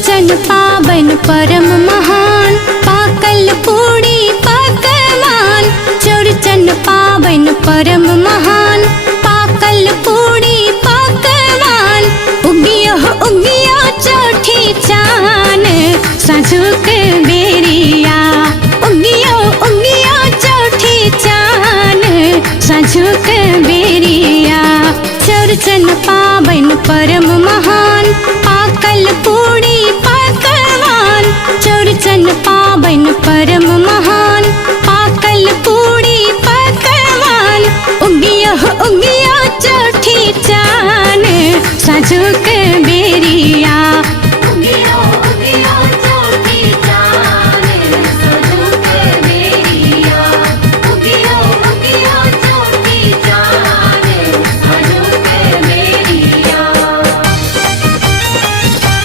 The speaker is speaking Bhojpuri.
चौरचन पावन परम महान, पाकल पूड़ी पकवान। चौरचन पावन परम महान, पाकल पूड़ी पकवान। उगियो उगियो चौठी चान, साँझुक बेरिया। उगियो उगियो चौठी चान, साँझुक बेरिया। चौरचन पावन परम महान।